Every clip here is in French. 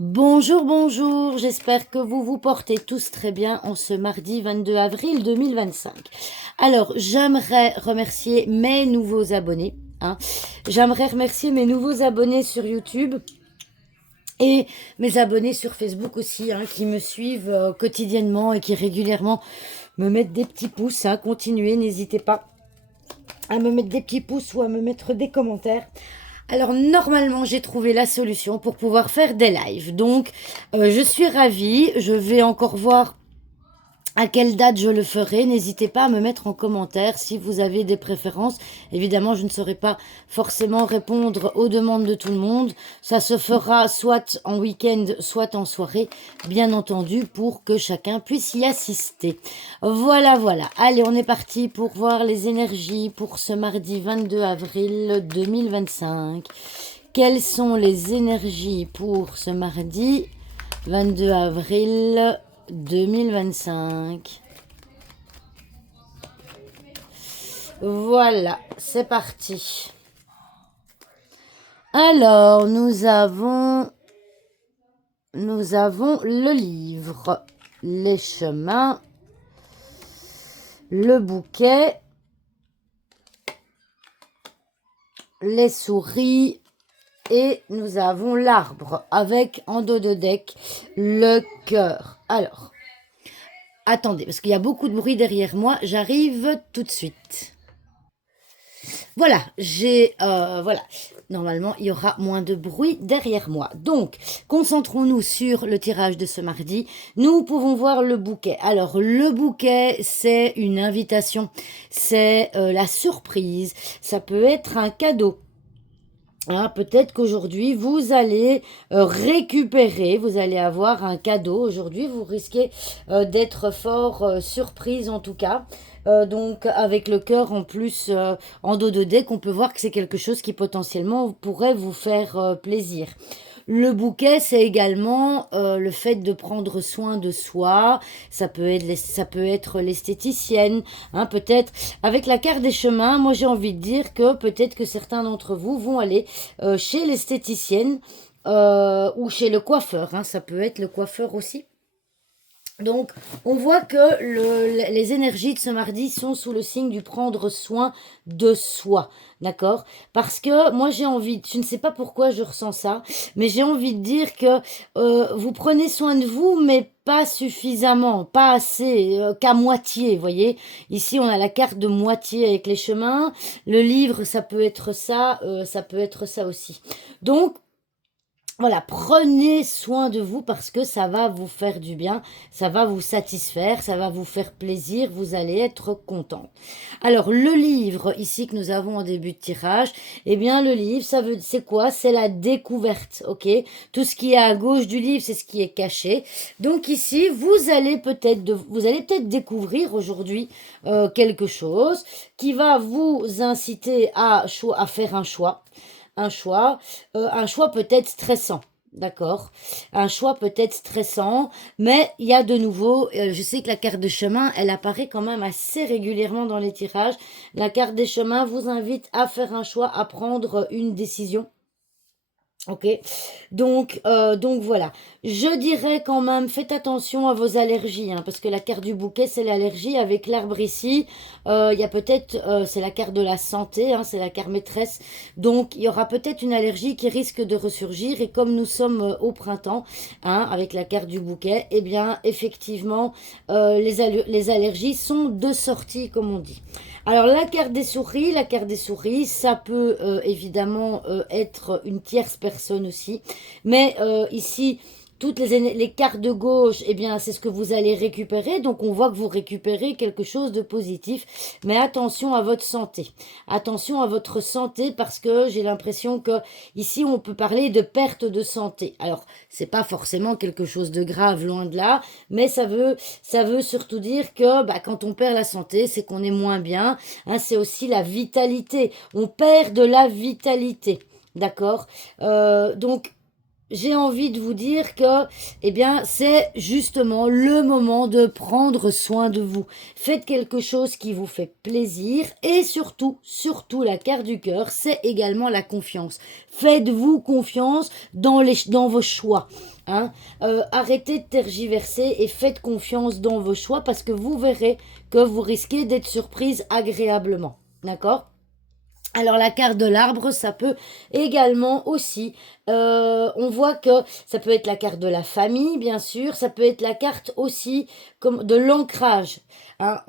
Bonjour, bonjour, j'espère que vous vous portez tous très bien en ce mardi 22 avril 2025. Alors, j'aimerais remercier mes nouveaux abonnés. J'aimerais remercier mes nouveaux abonnés sur YouTube et mes abonnés sur Facebook aussi, qui me suivent quotidiennement et qui régulièrement me mettent des petits pouces. Continuez, n'hésitez pas à me mettre des petits pouces ou à me mettre des commentaires. Alors normalement j'ai trouvé la solution pour pouvoir faire des lives. Donc je suis ravie. Je vais encore voir à quelle date je le ferai. N'hésitez pas à me mettre en commentaire si vous avez des préférences. Évidemment, je ne saurais pas forcément répondre aux demandes de tout le monde. Ça se fera soit en week-end, soit en soirée, bien entendu, pour que chacun puisse y assister. Voilà, voilà. Allez, on est parti pour voir les énergies pour ce mardi 22 avril 2025. Quelles sont les énergies pour ce mardi 22 avril 2025. Voilà, c'est parti. Alors, nous avons le livre, les chemins, le bouquet, les souris et nous avons l'arbre avec en dos de deck le cœur. Alors, attendez, parce qu'il y a beaucoup de bruit derrière moi. J'arrive tout de suite. Voilà, voilà. Normalement, il y aura moins de bruit derrière moi. Donc, concentrons-nous sur le tirage de ce mardi. Nous pouvons voir le bouquet. Alors, le bouquet, c'est une invitation. C'est la surprise. Ça peut être un cadeau. Peut-être qu'aujourd'hui, vous allez récupérer, vous allez avoir un cadeau. Aujourd'hui, vous risquez d'être fort surprise en tout cas. Donc, avec le cœur en plus en dos de deck, on peut voir que c'est quelque chose qui potentiellement pourrait vous faire plaisir. Le bouquet, c'est également le fait de prendre soin de soi. Ça peut être l'esthéticienne, peut-être. Avec la carte des chemins, moi j'ai envie de dire que peut-être que certains d'entre vous vont aller chez l'esthéticienne ou chez le coiffeur. Ça peut être le coiffeur aussi. Donc, on voit que les énergies de ce mardi sont sous le signe du prendre soin de soi, d'accord? Parce que moi, j'ai envie, je ne sais pas pourquoi je ressens ça, mais j'ai envie de dire que vous prenez soin de vous, mais pas suffisamment, pas assez, qu'à moitié, vous voyez? Ici, on a la carte de moitié avec les chemins. Le livre, ça peut être ça aussi. Donc, voilà, prenez soin de vous parce que ça va vous faire du bien, ça va vous satisfaire, ça va vous faire plaisir, vous allez être content. Alors, le livre ici que nous avons en début de tirage, eh bien, le livre, c'est quoi? C'est la découverte, ok? Tout ce qui est à gauche du livre, c'est ce qui est caché. Donc ici, vous allez peut-être découvrir aujourd'hui quelque chose qui va vous inciter à faire un choix peut-être stressant. D'accord. Un choix peut-être stressant, mais il y a de nouveau, je sais que la carte de chemin, elle apparaît quand même assez régulièrement dans les tirages. La carte des chemins vous invite à faire un choix, à prendre une décision. Ok, donc voilà. Je dirais quand même, faites attention à vos allergies, parce que la carte du bouquet, c'est l'allergie. Avec l'arbre ici, il y a peut-être, c'est la carte de la santé, c'est la carte maîtresse. Donc, il y aura peut-être une allergie qui risque de ressurgir. Et comme nous sommes au printemps, avec la carte du bouquet, eh bien, effectivement, les allergies sont de sortie, comme on dit. Alors la carte des souris, ça peut évidemment être une tierce personne aussi. Mais ici, toutes les cartes de gauche, eh bien, c'est ce que vous allez récupérer. Donc, on voit que vous récupérez quelque chose de positif. Mais attention à votre santé. Attention à votre santé parce que j'ai l'impression que ici, on peut parler de perte de santé. Alors, c'est pas forcément quelque chose de grave, loin de là. Mais ça veut surtout dire que quand on perd la santé, c'est qu'on est moins bien. C'est aussi la vitalité. On perd de la vitalité. D'accord. Donc, j'ai envie de vous dire que, eh bien, c'est justement le moment de prendre soin de vous. Faites quelque chose qui vous fait plaisir et surtout, surtout la carte du cœur, c'est également la confiance. Faites-vous confiance dans vos choix. Hein. Arrêtez de tergiverser et faites confiance dans vos choix parce que vous verrez que vous risquez d'être surprise agréablement. D'accord? Alors la carte de l'arbre, ça peut également aussi, on voit que ça peut être la carte de la famille, bien sûr, ça peut être la carte aussi comme de l'ancrage. Hein.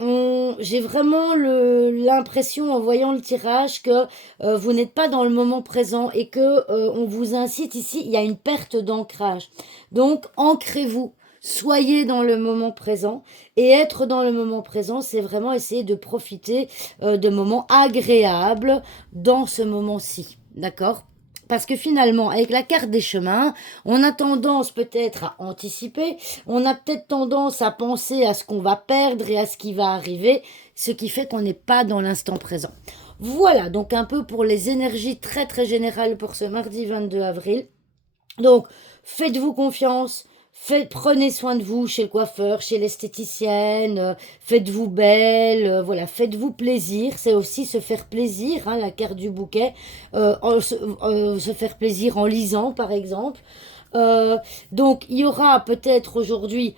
J'ai vraiment l'impression en voyant le tirage que vous n'êtes pas dans le moment présent et que on vous incite ici, il y a une perte d'ancrage. Donc ancrez-vous. Soyez dans le moment présent et être dans le moment présent, c'est vraiment essayer de profiter de moments agréables dans ce moment-ci, d'accord? Parce que finalement, avec la carte des chemins, on a tendance peut-être à anticiper, on a peut-être tendance à penser à ce qu'on va perdre et à ce qui va arriver, ce qui fait qu'on n'est pas dans l'instant présent. Voilà, donc un peu pour les énergies très très générales pour ce mardi 22 avril. Donc, faites-vous confiance, prenez soin de vous chez le coiffeur, chez l'esthéticienne, faites-vous belle, voilà, faites-vous plaisir. C'est aussi se faire plaisir, hein, la carte du bouquet, se faire plaisir en lisant, par exemple. Euh, donc, il y aura peut-être aujourd'hui,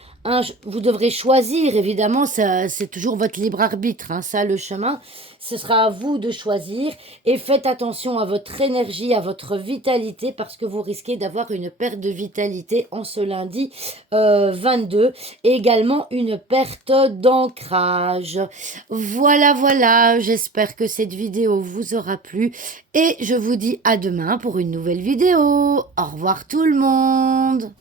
vous devrez choisir, évidemment, ça, c'est toujours votre libre arbitre, hein, ça, le chemin. Ce sera à vous de choisir et faites attention à votre énergie, à votre vitalité, parce que vous risquez d'avoir une perte de vitalité en ce lundi 22 et également une perte d'ancrage. Voilà, voilà, j'espère que cette vidéo vous aura plu et je vous dis à demain pour une nouvelle vidéo. Au revoir tout le monde.